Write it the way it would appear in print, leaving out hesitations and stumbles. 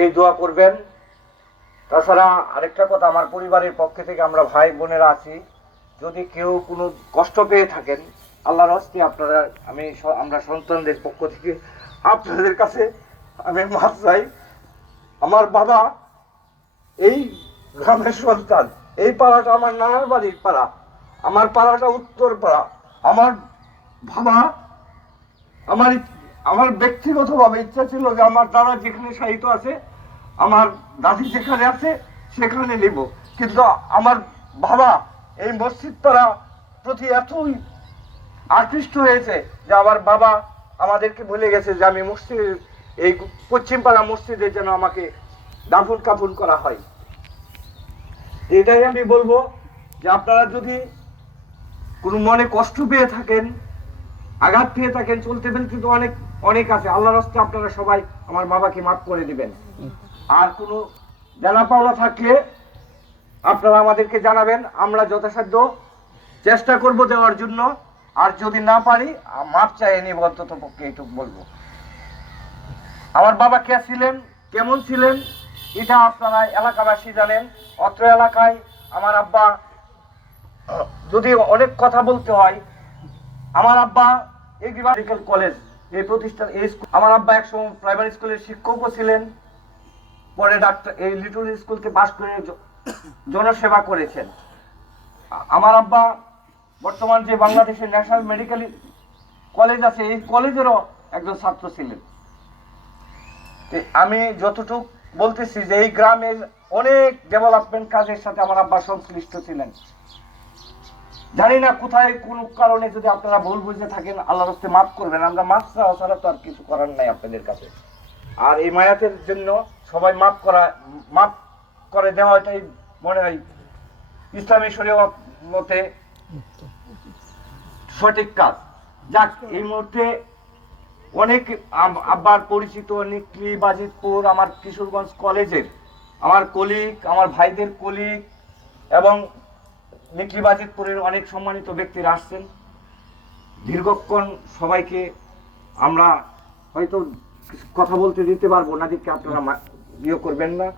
এই দোয়া করবেন। তাছাড়া আরেকটা কথা, আমার পরিবারের পক্ষ থেকে আমরা ভাই বোনেরা আছি, যদি কেউ কোনো কষ্ট পেয়ে থাকেন আল্লাহর হস্তে আপনারা আমরা সন্তানদের পক্ষ থেকে আপনাদের কাছে আমি মাফ চাই। আমার বাবা এই গ্রামের সন্তান, এই পাড়াটা আমার নানার বাড়ির পাড়া, আমার পাড়াটা উত্তর পাড়া। আমার বাবা আমার আমার ব্যক্তিগতভাবে ইচ্ছা ছিল যে আমার দাদা যেখানে সাহিত্য আছে, আমার দাদি যেখানে আছে সেখানে নিব, কিন্তু আমার বাবা এই মসজিদ পাড়া প্রতি এতই আকৃষ্ট হয়েছে যে আমার বাবা আমাদেরকে বলে গেছে যে আমি মসজিদ, এই পশ্চিম পাড়া মসজিদে যেন আমাকে দাফন কাফন করা হয়। এটাই আমি বলবো যে আপনারা যদি কোনো মনে কষ্ট পেয়ে থাকেন, আঘাত পেয়ে থাকেন, চলতে কিন্তু অনেক অনেক আছে, আল্লাহর রাস্তায় আপনারা সবাই আমার বাবাকে মাফ করে দিবেন। আর কোনো জানা পাওনা থাকলে আপনারা আমাদেরকে জানাবেন, আমরা যথাসাধ্য চেষ্টা করব দেওয়ার জন্য। আর যদি না পারি মাপ চাইয়ে নিব, অন্তত পক্ষে এইটুকু বলবো। আমার বাবা কে ছিলেন, কেমন ছিলেন, এটা আপনারা এলাকাবাসী জানেন। অত্র এলাকায় আমার আব্বা, যদি অনেক কথা বলতে হয়, আমার আব্বা এগ্রিকালচার কলেজ এই প্রতিষ্ঠান, আমার আব্বা একসময় প্রাইমারি স্কুলের শিক্ষকও ছিলেন, পরে ডাক্তার এই লিটল স্কুলকে পাশ করে জনসেবা করেছেন। আমার আব্বা বর্তমান যে বাংলাদেশের ন্যাশনাল মেডিকেল কলেজ আছে, এই কলেজেরও একজন ছাত্র ছিলেন। আমি যতটুকু বলতেছি যে এই গ্রামের অনেক ডেভেলপমেন্ট কাজের সাথে আমার আব্বা সংশ্লিষ্ট ছিলেন। জানি না কোথায় কোন কারণে যদি আপনারা ভুল বুঝে থাকেন, আল্লাহর রাস্তে মাফ করবেন। আমরা মাফ চাওয়া ছাড়া তো আর কিছু করার নাই আপনাদের কাছে। আর এই মায়াতের জন্য সবাই মাফ করে দেওয়া, এটাই মনে হয় ইসলামী শরীয়ত মতে সঠিক কাজ। যাক, এই মুহূর্তে অনেক আব্বার পরিচিত নিকলি বাজিতপুর, আমার কিশোরগঞ্জ কলেজের আমার কলিগ, আমার ভাইদের কলিগ এবং নিকলি বাজিতপুরের অনেক সম্মানিত ব্যক্তিরা আসছেন। দীর্ঘক্ষণ সবাইকে আমরা হয়তো কথা বলতে দিতে পারবো না, দিকে আপনারা ইয়ে করবেন না।